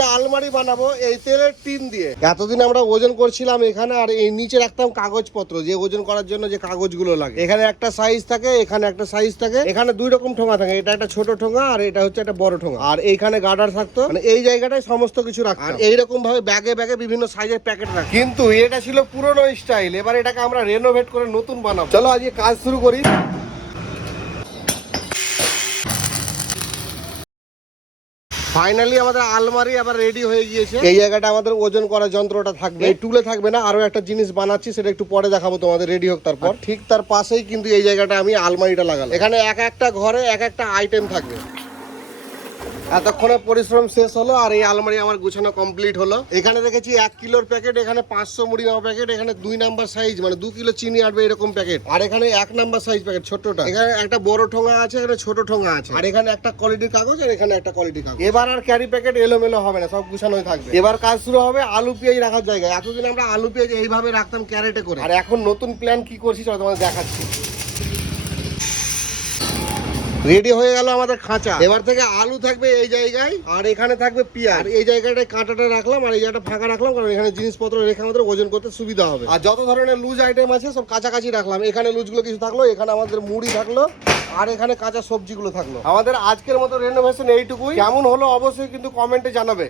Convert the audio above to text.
আজকে আলমারি বানাবো এই তেলের টিন দিয়ে। এতদিন আমরা ওজন করছিলাম এখানে, আর এই নিচে রাখতাম কাগজপত্র, যে ওজন করার জন্য যে কাগজগুলো লাগে। এখানে একটা সাইজ থাকে, এখানে একটা সাইজ থাকে, এখানে দুই রকম ঠোঙা থাকে, এটা একটা ছোট ঠোঙা আর এটা হচ্ছে একটা বড় ঠোঙা। আর এইখানে গার্ডার থাকতো, মানে এই জায়গাটায় সমস্ত কিছু রাখতাম। আর এইরকম ভাবে ব্যাগে ব্যাগে বিভিন্ন সাইজের প্যাকেট রাখতাম। কিন্তু এটা ছিল পুরনো স্টাইল, এবার এটাকে আমরা রেনোভেট করে নতুন বানাবো। চলো আজকে কাজ শুরু করি। ফাইনালি আমাদের আলমারি আবার রেডি হয়ে গিয়েছে। এই জায়গাটা আমাদের ওজন করার যন্ত্রটা থাকবে, এই টুলে থাকবে না। আরো একটা জিনিস বানাচ্ছি, সেটা একটু পরে দেখাবো তোমাদের, রেডি হোক তারপর। ঠিক তার পাশেই কিন্তু এই জায়গাটা আমি আলমারিটা লাগালাম। এখানে এক একটা ঘরে এক একটা আইটেম থাকবে। এতক্ষণে পরিশ্রম শেষ হলো আর এই আলমারি আমার গুছানো কমপ্লিট হলো। এখানে দেখেছি 1 কিলোর প্যাকেট, এখানে 500 মুড়ি মাওয়া প্যাকেট, এখানে 2 নাম্বার সাইজ মানে 2 কিলো চিনি আটবে এরকম প্যাকেট, আর এখানে 1 নাম্বার সাইজ প্যাকেট ছোটটা। এখানে একটা বড় ঠোঙা আছে, এখানে ছোট ঠোঙা আছে, আর এখানে একটা কোয়ালিটির কাগজ আর এখানে একটা কোয়ালিটির কাগজ। এবার আর ক্যারি প্যাকেট এলোমেলো হবে না, সব গুছানোই থাকবে। এবার কাজ শুরু হবে আলু পেঁয়াজ রাখার জায়গায়। এতদিন আমরা আলু পেঁয়াজ এইভাবে রাখতাম ক্যারেটে করে, আর এখন নতুন প্ল্যান কি করছি চলো তোমাদের দেখাচ্ছি। রেডি হয়ে গেল আমাদের খাঁচা। এবার থেকে আলু থাকবে এই জায়গায়, আর এখানে থাকবে পেঁয়াজ। এই জায়গাটায় কাঁটাটা রাখলাম আর এই জায়গাটা ফাঁকা রাখলাম, কারণ এখানে জিনিসপত্র রেখে আমাদের ওজন করতে সুবিধা হবে। আর যত ধরনের লুজ আইটেম আছে সব কাছাকাছি রাখলাম। এখানে লুজগুলো কিছু থাকলো, এখানে আমাদের মুড়ি থাকলো, আর এখানে কাঁচা সবজিগুলো থাকলো। আমাদের আজকের মতো রেনোভেশন এইটুকুই। কেমন হলো অবশ্যই কিন্তু কমেন্টে জানাবে।